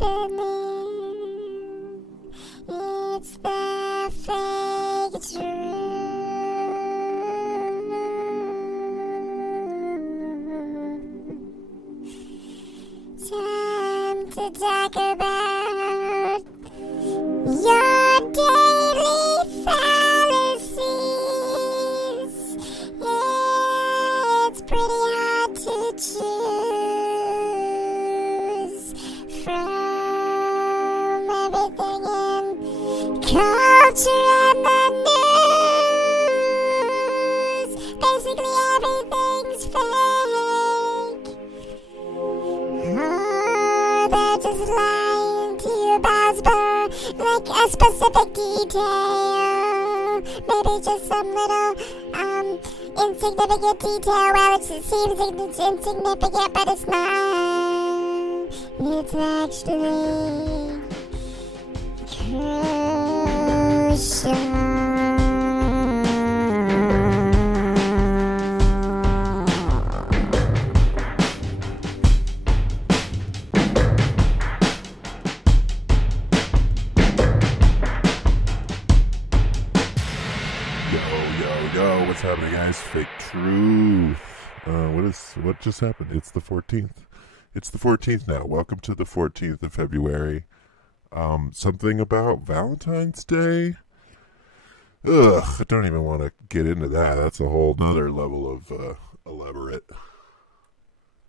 happening. It's the fake truth. Time to talk about your daily fallacies. It's pretty hard to choose from everything in culture and the news. Basically everything's fake. Oh, they're just lying to you about like a specific detail. Maybe just some little insignificant detail. Well, it seems insignificant, but it's not. It's actually crucial. What's happening, guys? Fake truth. What just happened? It's the 14th. It's the 14th now. Welcome to the 14th of February. Something about Valentine's Day? Ugh, I don't even want to get into that. That's a whole nother level of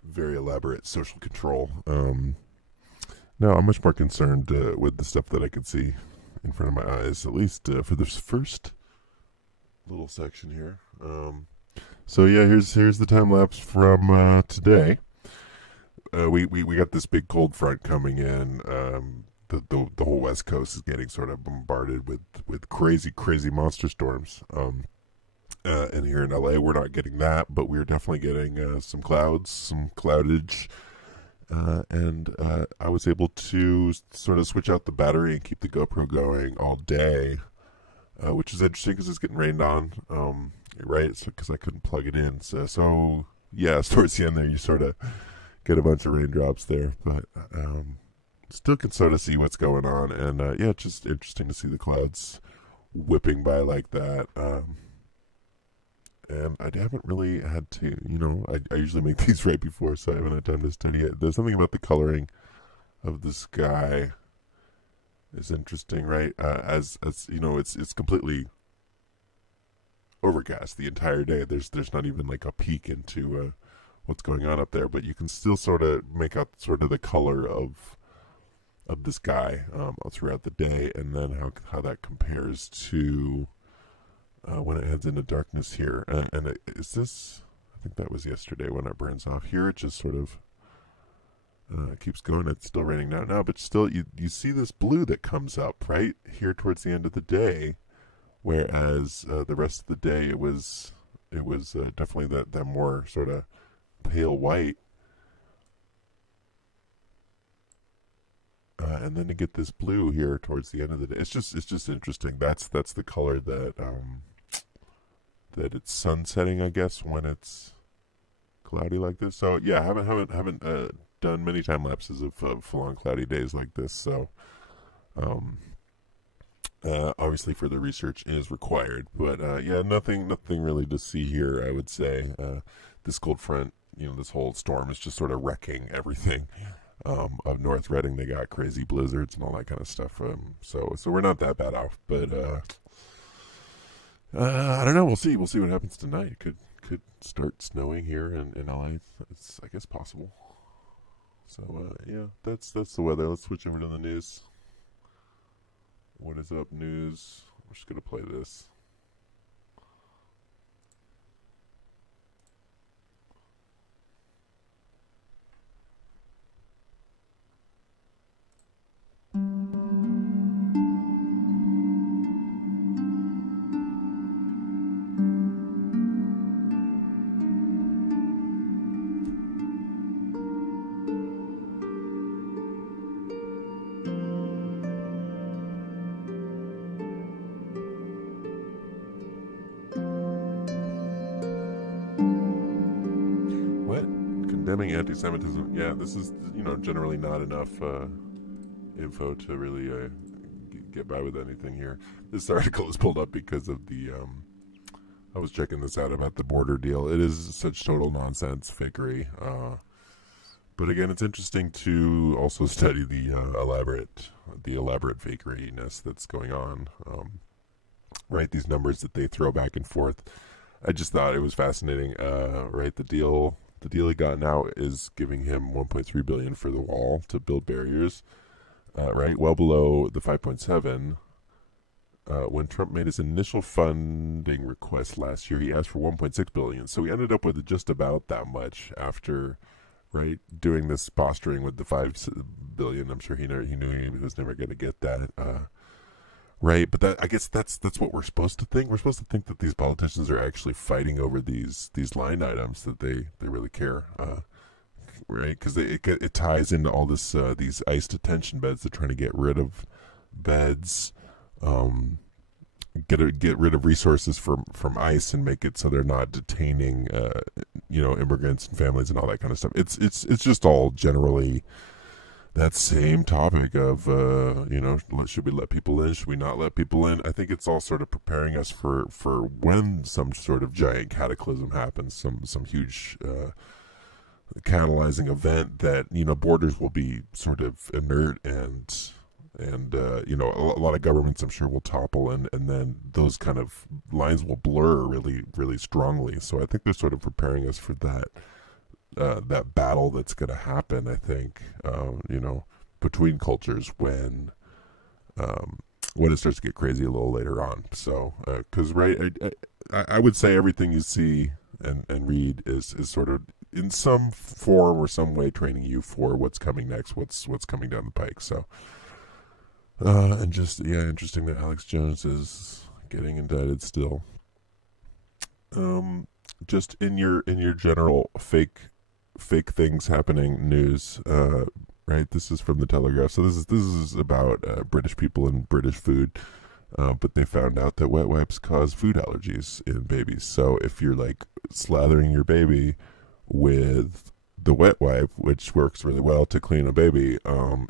very elaborate social control. No, I'm much more concerned with the stuff that I can see in front of my eyes, at least for this first little section here. So yeah, here's the time lapse from today. We got this big cold front coming in. The whole West Coast is getting sort of bombarded with crazy monster storms. And here in LA, we're not getting that, but we're definitely getting some clouds, some cloudage. And I was able to sort of switch out the battery and keep the GoPro going all day. Which is interesting because it's getting rained on, right? So because I couldn't plug it in, so yeah, towards the end there, you sort of get a bunch of raindrops there, but still can sort of see what's going on, and yeah, it's just interesting to see the clouds whipping by like that. And I haven't really had to, I usually make these right before, so I haven't had time to study it. There's something about the coloring of the sky is interesting, right? As you know, it's completely overcast the entire day. There's not even like a peek into what's going on up there, but you can still sort of make out sort of the color of the sky throughout the day, and then how that compares to when it heads into darkness here. And is this? I think that was yesterday when it burns off. Here it just sort of keeps going. It's still raining now, but still you see this blue that comes up right here towards the end of the day, whereas the rest of the day it was definitely that more sort of pale white, and then to get this blue here towards the end of the day, it's just interesting. That's the color that it's sunsetting, I guess, when it's cloudy like this. So yeah, I haven't done many time lapses of full-on cloudy days like this, so obviously further research is required, but yeah, nothing really to see here, I would say. This cold front, this whole storm is just sort of wrecking everything up north. Reading, they got crazy blizzards and all that kind of stuff, so we're not that bad off, but I don't know, we'll see what happens tonight. It could start snowing here in LA. It's, I guess, possible. So, yeah, that's the weather. Let's switch over to the news. What is up, news? We're just going to play this. Condemning anti-Semitism. Yeah, this is, generally not enough info to really get by with anything here. This article is pulled up because of the I was checking this out about the border deal. It is such total nonsense, fakery. But again, it's interesting to also study the elaborate fakeryness that's going on. Right, these numbers that they throw back and forth. I just thought it was fascinating. Right, the deal he got now is giving him 1.3 billion for the wall to build barriers. Right, well below the 5.7. When Trump made his initial funding request last year, he asked for 1.6 billion. So he ended up with just about that much after, right, doing this posturing with the 5 billion. I'm sure he knew he was never going to get that. Right, but I guess that's what we're supposed to think. We're supposed to think that these politicians are actually fighting over these line items, that they really care. Right, because it ties into all this these ICE detention beds. They're trying to get rid of beds, get rid of resources from ICE and make it so they're not detaining immigrants and families and all that kind of stuff. It's just all generally that same topic of should we let people in, should we not let people in. I think it's all sort of preparing us for when some sort of giant cataclysm happens, some huge catalyzing event that borders will be sort of inert and a lot of governments I'm sure will topple, and then those kind of lines will blur really, really strongly. So I think they're sort of preparing us for that battle that's going to happen, I think, between cultures when it starts to get crazy a little later on. So, because I would say everything you see and read is sort of in some form or some way training you for what's coming next, what's coming down the pike. So, and just interesting that Alex Jones is getting indicted still. Just in your general fake things happening news, right? This is from the Telegraph. So this is about British people and British food. But they found out that wet wipes cause food allergies in babies. So if you're like slathering your baby with the wet wipe, which works really well to clean a baby,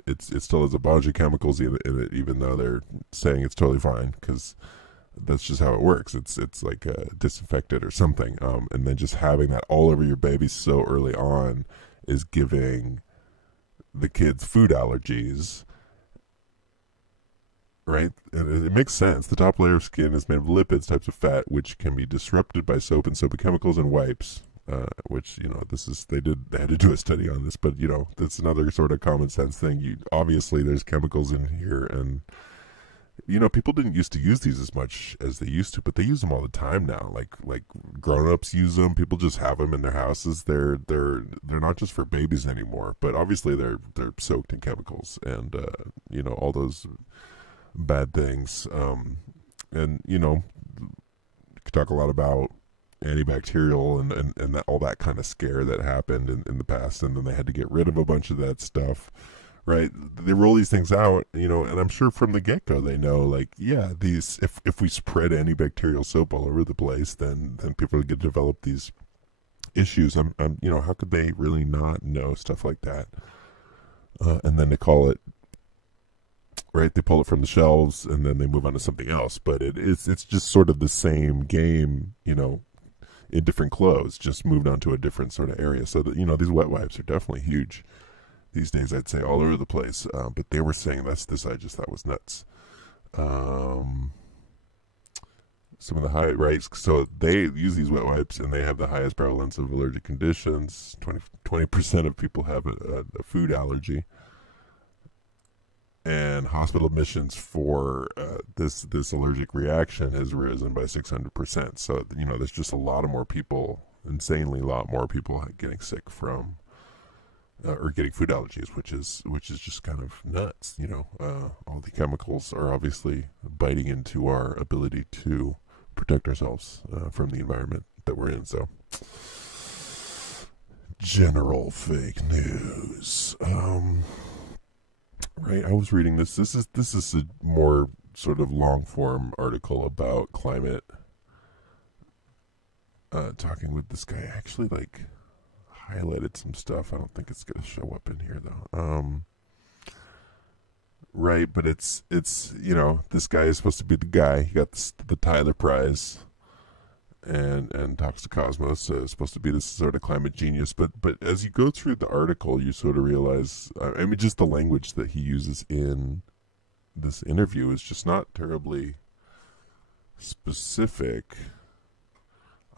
it still has a bunch of chemicals in it, even though they're saying it's totally fine, because that's just how it works. It's like disinfected or something. And then just having that all over your baby so early on is giving the kids food allergies. Right? And it makes sense. The top layer of skin is made of lipids, types of fat, which can be disrupted by soap and soapy chemicals and wipes. Which they had to do a study on this, but that's another sort of common sense thing. Obviously there's chemicals in here, and people didn't used to use these as much as they used to, but they use them all the time now. Like grown-ups use them. People just have them in their houses. They're not just for babies anymore, but obviously they're soaked in chemicals and all those bad things. And could talk a lot about antibacterial and that, all that kind of scare that happened in the past, and then they had to get rid of a bunch of that stuff. Right, they roll these things out, and I'm sure from the get-go they know, like, yeah, these if we spread antibacterial soap all over the place, then people are going to develop these issues. How could they really not know stuff like that? And then they call it, right, they pull it from the shelves and then they move on to something else. But it's just sort of the same game, in different clothes, just moved on to a different sort of area. So that these wet wipes are definitely huge these days, I'd say, all over the place. But they were saying this I just thought was nuts. Some of the high, right, so they use these wet wipes and they have the highest prevalence of allergic conditions. 20% of people have a food allergy. And hospital admissions for this allergic reaction has risen by 600%. So there's just a lot of more people, insanely a lot more people getting sick from or getting food allergies, which is just kind of nuts. All the chemicals are obviously biting into our ability to protect ourselves from the environment that we're in. So, general fake news. Right, I was reading this. This is a more sort of long form article about climate. Talking with this guy, actually highlighted some stuff. I don't think it's gonna show up in here though. right? But it's this guy is supposed to be the guy. He got the Tyler Prize, and talks to Cosmos. Supposed to be this sort of climate genius. But as you go through the article, you sort of realize, I mean, just the language that he uses in this interview is just not terribly specific.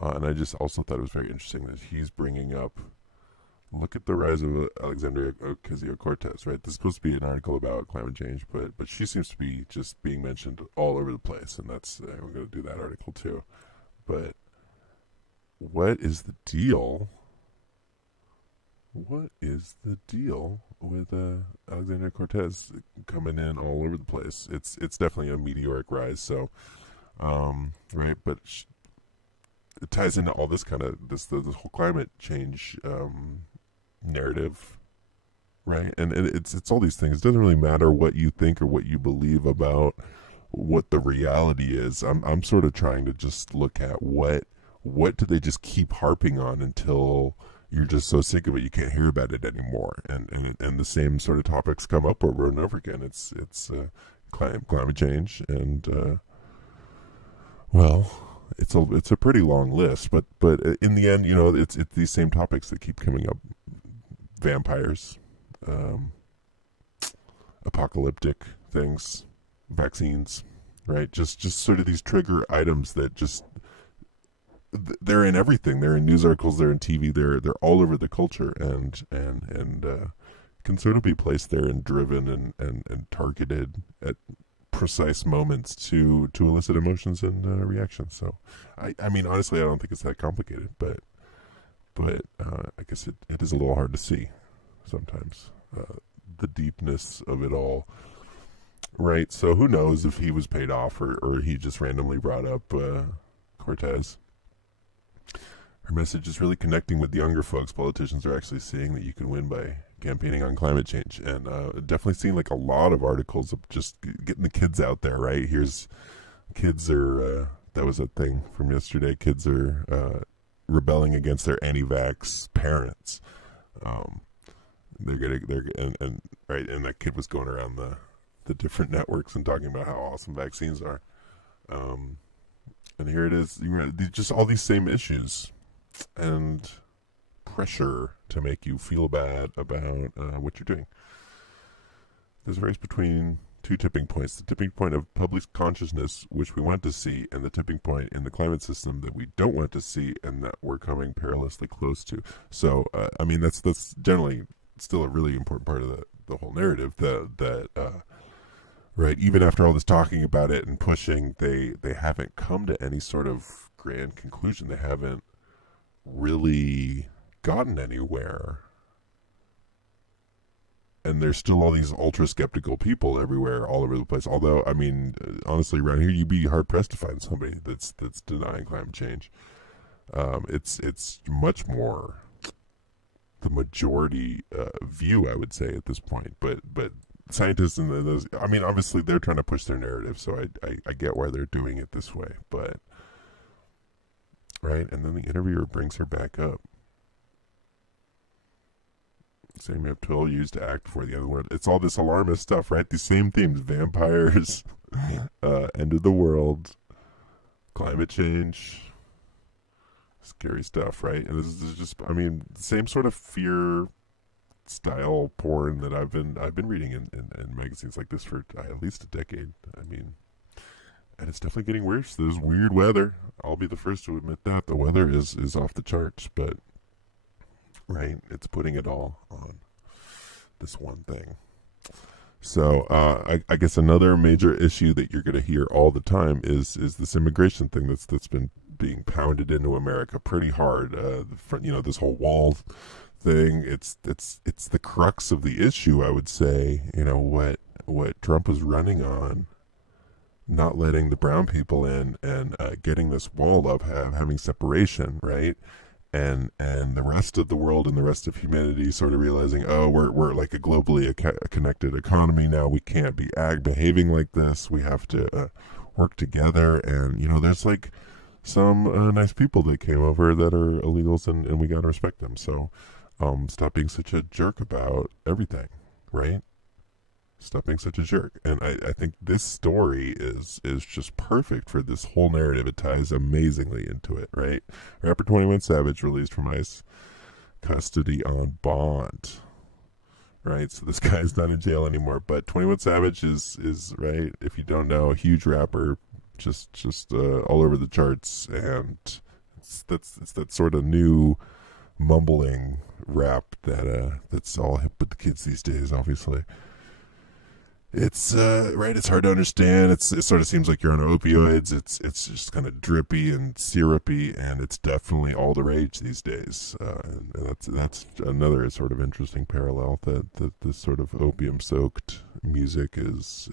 And I just also thought it was very interesting that he's bringing up, look at the rise of Alexandria Ocasio-Cortez, right? This is supposed to be an article about climate change, but she seems to be just being mentioned all over the place, and that's we're going to do that article too. But what is the deal? What is the deal with Alexandria Cortez coming in all over the place? It's definitely a meteoric rise. So, right, but it ties into all this kind of this whole climate change narrative, right? And it's all these things. It doesn't really matter what you think or what you believe about what the reality is. I'm sort of trying to just look at what do they just keep harping on until you're just so sick of it you can't hear about it anymore. And the same sort of topics come up over and over again. It's climate change, and well, it's a pretty long list, but in the end, it's these same topics that keep coming up: vampires, apocalyptic things, vaccines, right? Just sort of these trigger items that just they're in everything. They're in news articles, they're in TV, they're all over the culture, and can sort of be placed there and driven and targeted at precise moments to elicit emotions and reactions. So I mean, honestly, I don't think it's that complicated, but I guess it is a little hard to see sometimes, the deepness of it all, right? So who knows if he was paid off or he just randomly brought up Cortez. Her message is really connecting with younger folks. Politicians are actually seeing that you can win by campaigning on climate change, and definitely seeing like a lot of articles of just getting the kids out there, right? Kids are that was a thing from yesterday. Kids are rebelling against their anti-vax parents. They're right, and that kid was going around the different networks and talking about how awesome vaccines are. And here it is, just all these same issues and pressure to make you feel bad about what you're doing. There's a race between two tipping points: the tipping point of public consciousness, which we want to see, and the tipping point in the climate system that we don't want to see and that we're coming perilously close to. So, I mean, that's generally still a really important part of the whole narrative, that right, even after all this talking about it and pushing, they haven't come to any sort of grand conclusion. They haven't really gotten anywhere. And there's still all these ultra skeptical people everywhere, all over the place. Although, I mean, honestly, around here, you'd be hard pressed to find somebody that's denying climate change. It's much more the majority view, I would say, at this point. But scientists and those, I mean, obviously they're trying to push their narrative, so I get why they're doing it this way. But right, and then the interviewer brings her back up. Same tool used to act before the other one. It's all this alarmist stuff, right? These same themes: vampires, end of the world, climate change, scary stuff, right? And this is just, I mean, same sort of fear style porn that I've been reading in magazines like this for at least a decade. I mean, and it's definitely getting worse. There's weird weather. I'll be the first to admit that the weather is off the charts, but right, it's putting it all on this one thing. So I guess another major issue that you're going to hear all the time is this immigration thing that's been being pounded into America pretty hard. This whole wall thing. It's the crux of the issue, I would say. What Trump was running on, not letting the brown people in and getting this wall up, having separation, right? And the rest of the world and the rest of humanity sort of realizing, oh, we're like a globally connected economy now. We can't be behaving like this. We have to work together. And there's like some nice people that came over that are illegals, and we gotta respect them. So stop being such a jerk about everything, right? Stop being such a jerk. And I think this story is just perfect for this whole narrative. It ties amazingly into it, right? Rapper 21 Savage released from ICE custody on bond. Right, so this guy's not in jail anymore. But 21 Savage is right. If you don't know, a huge rapper, just all over the charts, and it's that sort of new mumbling rap that's all hip with the kids these days. Obviously, it's right. It's hard to understand. It sort of seems like you're on opioids. It's just kind of drippy and syrupy, and it's definitely all the rage these days. And that's another sort of interesting parallel, that this sort of opium soaked music is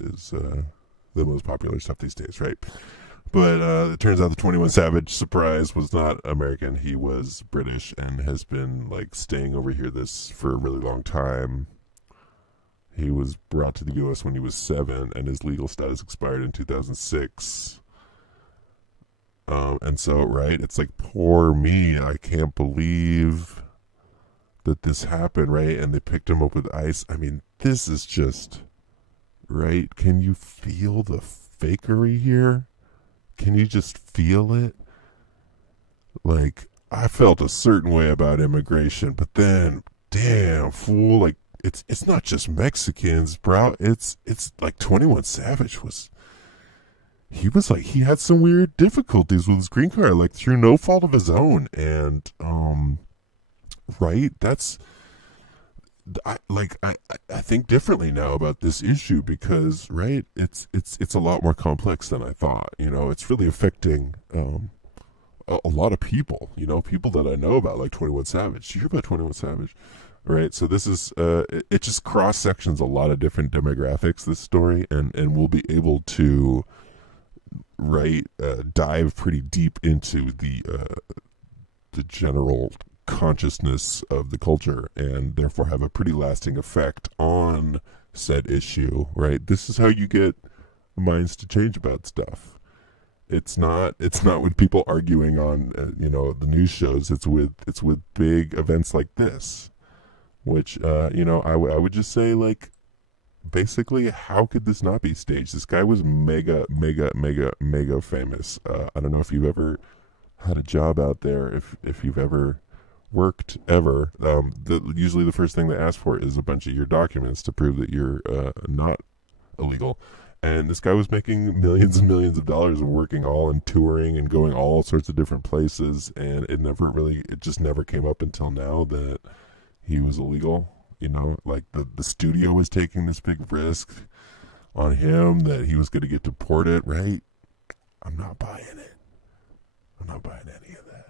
the most popular stuff these days, right? But it turns out the 21 Savage, surprise, was not American. He was British and has been like staying over here for a really long time. He was brought to the U.S. when he was 7, and his legal status expired in 2006. And so, right, it's like, poor me. I can't believe that this happened, right? And they picked him up with ICE. I mean, this is just, right? Can you feel the fakery here? Can you just feel it? Like, I felt a certain way about immigration, but then, damn, fool, like, it's not just Mexicans, bro. It's like 21 Savage he had some weird difficulties with his green card, like through no fault of his own. And right, I think differently now about this issue, because right, it's a lot more complex than I thought. It's really affecting a lot of people. People that I know about, like 21 Savage. Did you hear about 21 Savage? Right, so this is it just cross sections a lot of different demographics, this story, and we'll be able to dive pretty deep into the general consciousness of the culture, and therefore have a pretty lasting effect on said issue. Right, this is how you get minds to change about stuff. It's not with people arguing on the news shows. It's with big events like this. Which, I would just say, like, basically, how could this not be staged? This guy was mega, mega, mega, mega famous. I don't know if you've ever had a job out there, if you've ever worked ever. Usually the first thing they ask for is a bunch of your documents to prove that you're not illegal. And this guy was making millions and millions of dollars and working and touring and going all sorts of different places. And it just never came up until now that he was illegal. Like the studio was taking this big risk on him that he was going to get deported, right? I'm not buying it. I'm not buying any of that.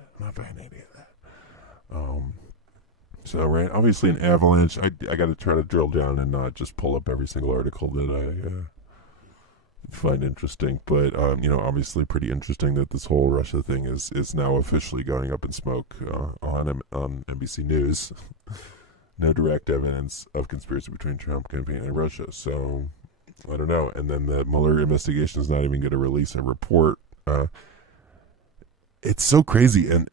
So, right, obviously an avalanche. I got to try to drill down and not just pull up every single article that I find interesting. But, obviously pretty interesting that this whole Russia thing is now officially going up in smoke on NBC News. No direct evidence of conspiracy between Trump campaign and Russia. So, I don't know. And then the Mueller investigation is not even going to release a report. It's so crazy. And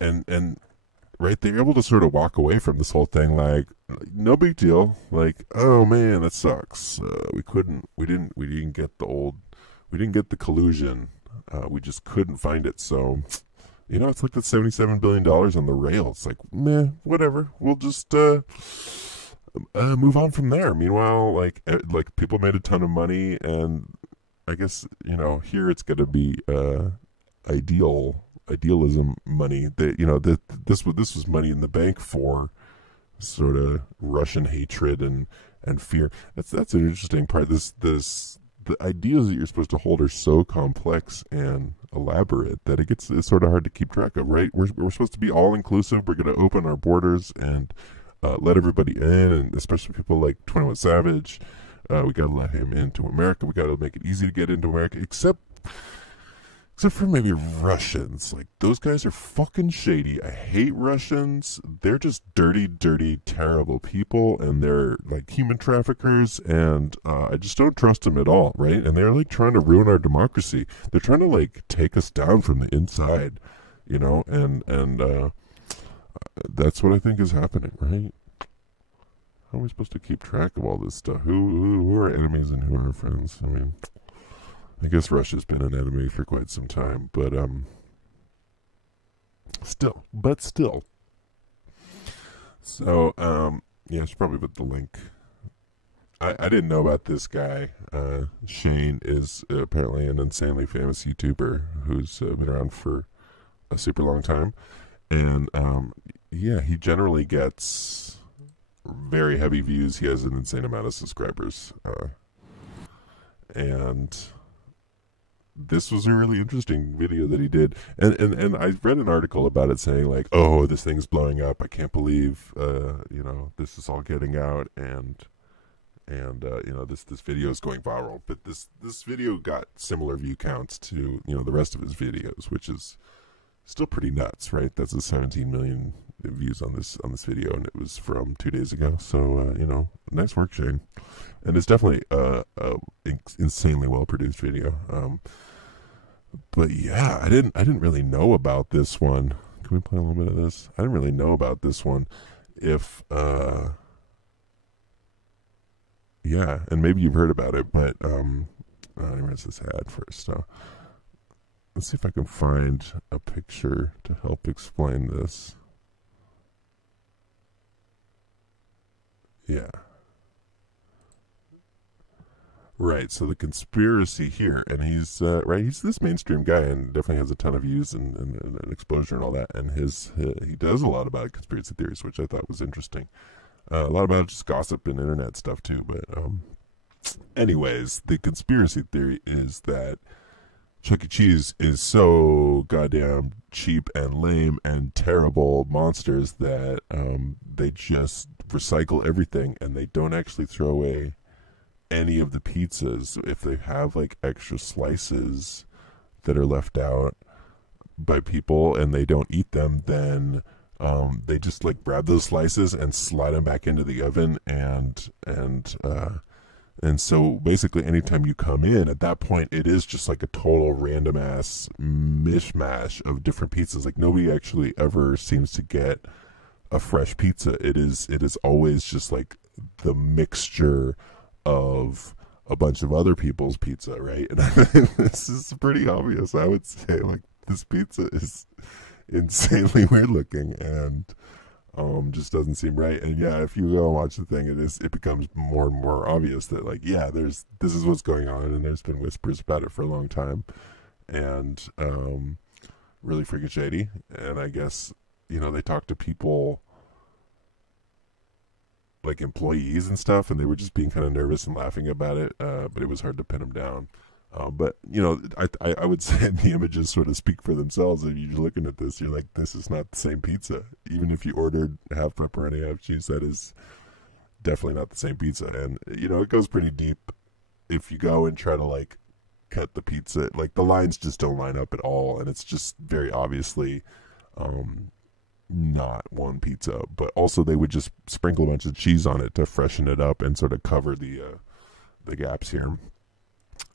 right, they're able to sort of walk away from this whole thing like, no big deal. Like, oh man, that sucks. We didn't get the collusion. We just couldn't find it. So, it's like the $77 billion on the rail. It's like, meh, whatever. We'll just move on from there. Meanwhile, like people made a ton of money, and I guess here it's gonna be idealism money. That this was money in the bank for sort of Russian hatred and fear. That's an interesting part. The ideas that you're supposed to hold are so complex and elaborate that it's sort of hard to keep track of, right? We're supposed to be all inclusive. We're going to open our borders and let everybody in, and especially people like 21 Savage. We got to let him into America. We got to make it easy to get into America, except for maybe Russians. Like, those guys are fucking shady. I hate Russians. They're just dirty, dirty, terrible people, and they're like human traffickers, and I just don't trust them at all, right? And they're like trying to ruin our democracy. They're trying to like take us down from the inside, and that's what I think is happening, right? how are we supposed to keep track of all this stuff? Who are enemies and who are friends? I mean, I guess Russia's been an enemy for quite some time, but still. So yeah, I should probably put the link. I didn't know about this guy. Shane is apparently an insanely famous YouTuber who's been around for a super long time, and yeah, he generally gets very heavy views. He has an insane amount of subscribers, and this was a really interesting video that he did, and I read an article about it saying like, oh, this thing's blowing up. I can't believe this is all getting out, and this video is going viral. But this video got similar view counts to the rest of his videos, which is still pretty nuts, right? That's a 17 million views on this video, and it was from 2 days ago. So nice work, Shane. And it's definitely a insanely well produced video. But yeah, I didn't really know about this one. Can we play a little bit of this? I didn't really know about this one. If yeah, and maybe you've heard about it, but where's this ad first? So let's see if I can find a picture to help explain this. Yeah. Right, so the conspiracy here, and he's he's this mainstream guy and definitely has a ton of views and exposure and all that, and he does a lot about conspiracy theories, which I thought was interesting. A lot about just gossip and internet stuff too, but anyways, the conspiracy theory is that Chuck E. Cheese is so goddamn cheap and lame and terrible monsters that they just recycle everything, and they don't actually throw away any of the pizzas. If they have like extra slices that are left out by people and they don't eat them, then they just like grab those slices and slide them back into the oven, and so basically anytime you come in at that point, it is just like a total random ass mishmash of different pizzas. Like nobody actually ever seems to get a fresh pizza. It is always just like the mixture of a bunch of other people's pizza, right? And this is pretty obvious. I would say like this pizza is insanely weird looking and just doesn't seem right. And yeah, if you go and watch the thing, it becomes more and more obvious that like, yeah, this is what's going on, and there's been whispers about it for a long time, and really freaking shady. And I guess they talk to people like employees and stuff, and they were just being kind of nervous and laughing about it, but it was hard to pin them down. But I would say the images sort of speak for themselves. If you're looking at this, you're like, this is not the same pizza. Even if you ordered half pepperoni, half cheese, that is definitely not the same pizza. And it goes pretty deep. If you go and try to like cut the pizza, like the lines just don't line up at all, and it's just very obviously not one pizza. But also they would just sprinkle a bunch of cheese on it to freshen it up and sort of cover the gaps here.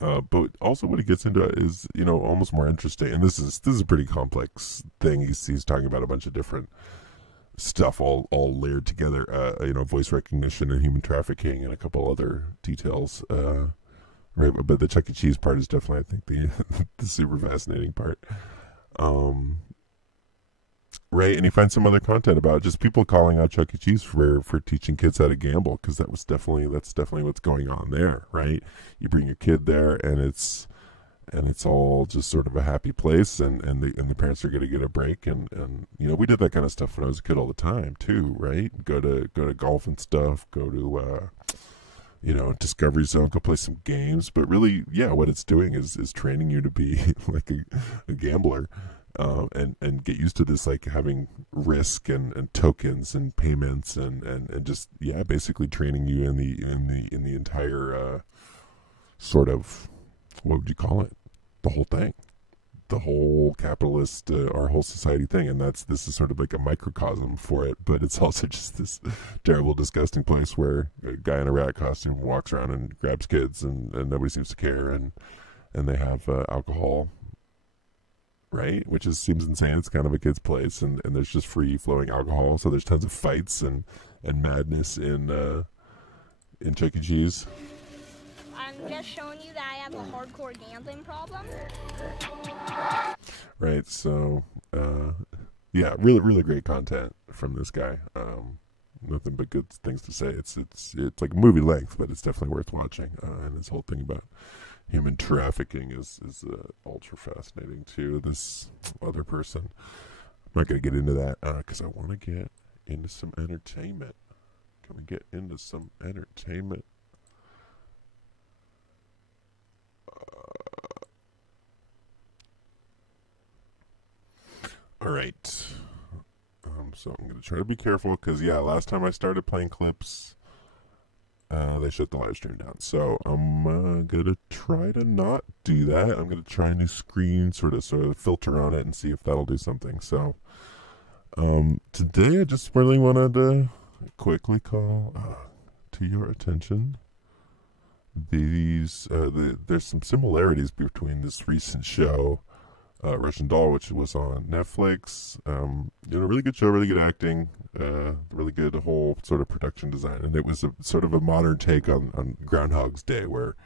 But also what he gets into is almost more interesting, and this is a pretty complex thing. He's talking about a bunch of different stuff all layered together, voice recognition and human trafficking and a couple other details, right? But the Chuck E. Cheese part is definitely, I think, the super fascinating part. Right, and he finds some other content about just people calling out Chuck E. Cheese for teaching kids how to gamble, because that's definitely what's going on there, right? You bring your kid there, and it's all just sort of a happy place, and the parents are going to get a break, and we did that kind of stuff when I was a kid all the time too, right? Go to golf and stuff, go to Discovery Zone, go play some games, but really, yeah, what it's doing is training you to be like a gambler. And get used to this, like having risk and tokens and payments and just basically training you in the entire sort of, what would you call it, the whole thing, the whole capitalist our whole society thing. And this is sort of like a microcosm for it, but it's also just this terrible, disgusting place where a guy in a rat costume walks around and grabs kids, and nobody seems to care, and they have alcohol, right? Which seems insane. It's kind of a kid's place, and there's just free flowing alcohol, so there's tons of fights, and and madness in Chuck E. Cheese. I'm just showing you that I have a hardcore gambling problem. Right, so yeah, really, really great content from this guy. Nothing but good things to say. It's like a movie length, but it's definitely worth watching. And his whole thing about human trafficking is ultra fascinating too. This other person, I'm not going to get into that because I want to get into some entertainment. Can we get into some entertainment? All right. So I'm going to try to be careful because, yeah, last time I started playing clips, they shut the live stream down. So I'm going to try to not do that. I'm going to try a new screen, sort of filter on it and see if that'll do something. So today I just really wanted to quickly call to your attention there's some similarities between this recent show, Russian Doll, which was on Netflix. Really good show, really good acting, really good whole sort of production design, and it was a sort of a modern take on Groundhog's Day, where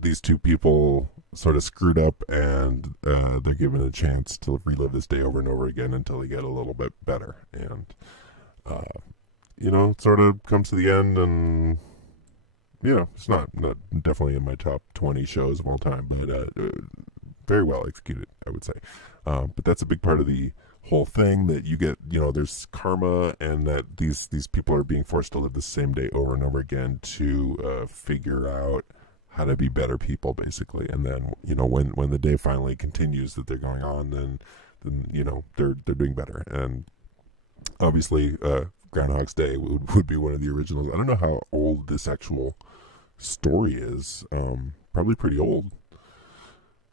these two people sort of screwed up, and they're given a chance to relive this day over and over again until they get a little bit better, and sort of comes to the end, and it's not definitely in my top 20 shows of all time, but very well executed, I would say. But that's a big part of the whole thing, that you get, there's karma, and that these people are being forced to live the same day over and over again to figure out how to be better people, basically. And then, when the day finally continues that they're going on, then they're doing better. And obviously, Groundhog's Day would be one of the originals. I don't know how old this actual story is. Probably pretty old,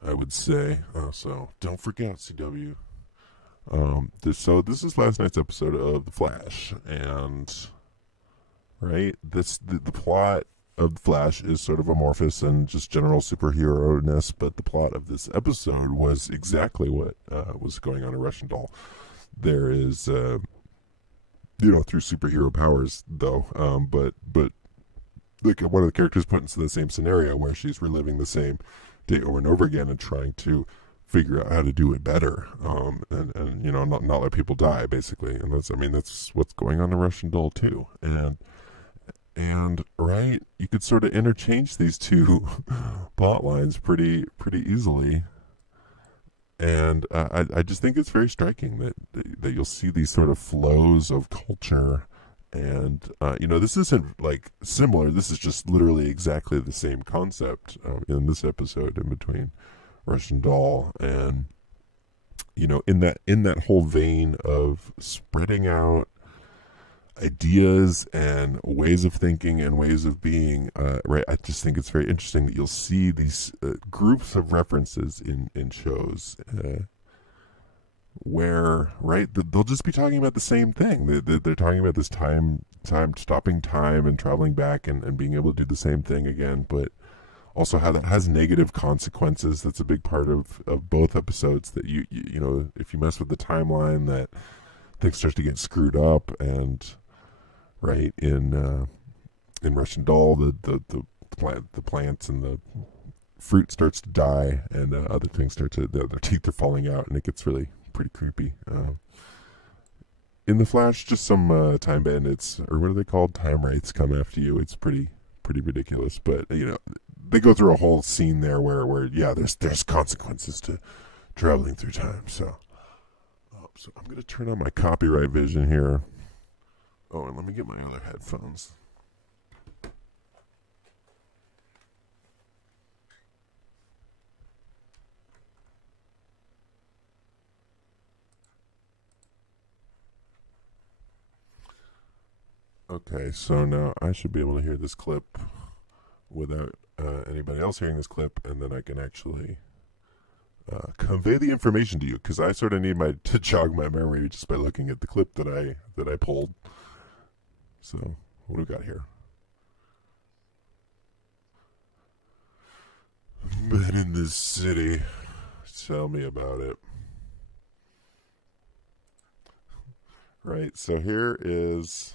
I would say. So don't forget, CW. This is last night's episode of The Flash, and right, the plot of The Flash is sort of amorphous and just general superhero-ness, but the plot of this episode was exactly what was going on in Russian Doll. There is through superhero powers, though, but like one of the characters put into the same scenario where she's reliving the same day over and over again and trying to figure out how to do it better, and not let people die, basically. And that's what's going on in Russian Doll too. And right, you could sort of interchange these two plot lines pretty easily. And I just think it's very striking that you'll see these sort of flows of culture. And, this isn't, like, similar. This is just literally exactly the same concept in this episode, in between Russian Doll. And, in that whole vein of spreading out ideas and ways of thinking and ways of being, right, I just think it's very interesting that you'll see these groups of references in shows, where, right, they'll just be talking about the same thing. They're talking about this time stopping time and traveling back and being able to do the same thing again, but also how that has negative consequences. That's a big part of both episodes, that you if you mess with the timeline, that things start to get screwed up. And right, in Russian Doll, the plants and the fruit starts to die, and other things their teeth are falling out, and it gets really pretty creepy. In The Flash, just some time bandits, or what are they called? Time wraiths, come after you. It's pretty ridiculous, but they go through a whole scene there where there's consequences to traveling through time. So I'm gonna turn on my copyright vision here. Oh, and let me get my other headphones. Okay, so now I should be able to hear this clip without anybody else hearing this clip, and then I can actually convey the information to you, because I sort of need to jog my memory just by looking at the clip that I pulled. So, what do we got here? Men in this city. Tell me about it. Right, so here is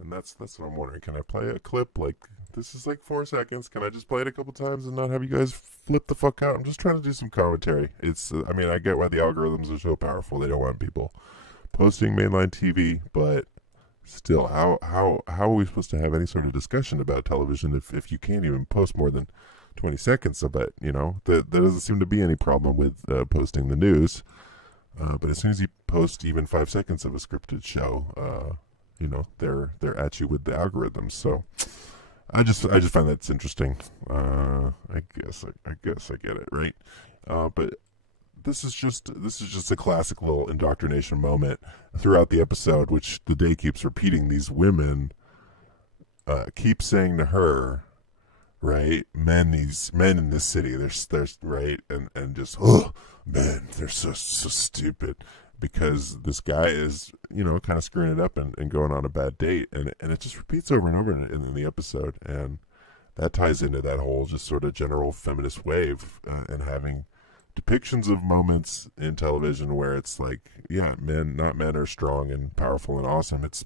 And that's what I'm wondering. Can I play a clip like this is like 4 seconds? Can I just play it a couple times and not have you guys flip the fuck out? I'm just trying to do some commentary. It's I mean, I get why the algorithms are so powerful. They don't want people posting mainline TV, but still, how are we supposed to have any sort of discussion about television if you can't even post more than 20 seconds of it? You know, there doesn't seem to be any problem with posting the news. But as soon as you post even 5 seconds of a scripted show, you know, they're at you with the algorithms. So I just find that's interesting. I guess I get it, right? But this is just a classic little indoctrination moment throughout the episode, which the day keeps repeating. These women keep saying to her, right, men in this city, there's right, and just, oh, men, they're so stupid, because this guy is, you know, kind of screwing it up and going on a bad date, and it just repeats over and over in the episode, and that ties into that whole just sort of general feminist wave, and having depictions of moments in television where it's like, yeah, men are strong and powerful and awesome. It's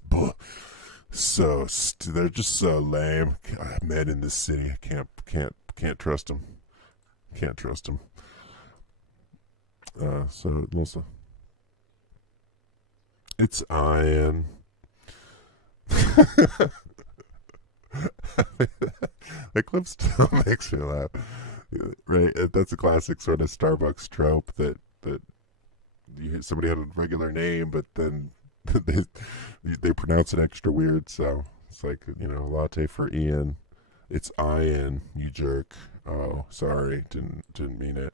they're just so lame. God, men in this city, I can't trust them. Can't trust them. So Melissa, it's Ian. That clip still makes me laugh. Right, that's a classic sort of Starbucks trope that somebody had a regular name, but then they pronounce it extra weird. So it's like, you know, latte for Ian. It's Ian, you jerk. Oh, sorry, didn't mean it.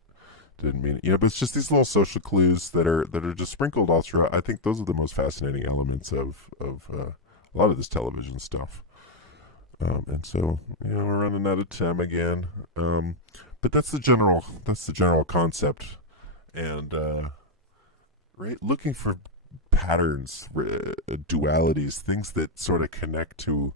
You know, but it's just these little social clues that are just sprinkled all throughout. I think those are the most fascinating elements of a lot of this television stuff. And so, you know, we're running out of time again. But that's the general concept, and right, looking for patterns, dualities, things that sort of connect to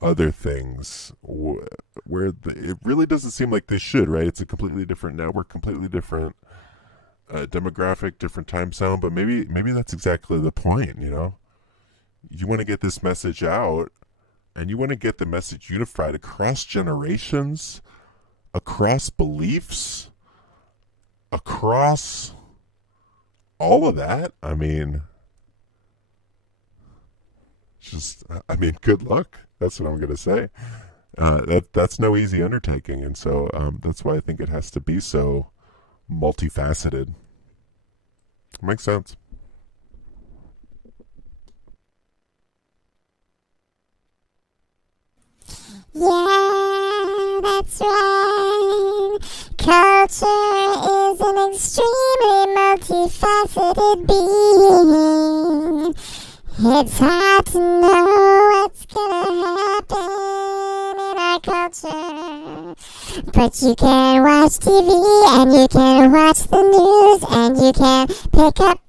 other things, where it really doesn't seem like they should. Right, it's a completely different network, completely different demographic, different time zone. But maybe that's exactly the point. You know, you want to get this message out, and you want to get the message unified across generations, across beliefs, across all of that. I mean, good luck. That's what I'm going to say. That's no easy undertaking, and so that's why I think it has to be so multifaceted. Makes sense. Yeah, that's right. Culture is an extremely multifaceted being. It's hard to know what's gonna happen in our culture. But you can watch TV, and you can watch the news, and you can pick up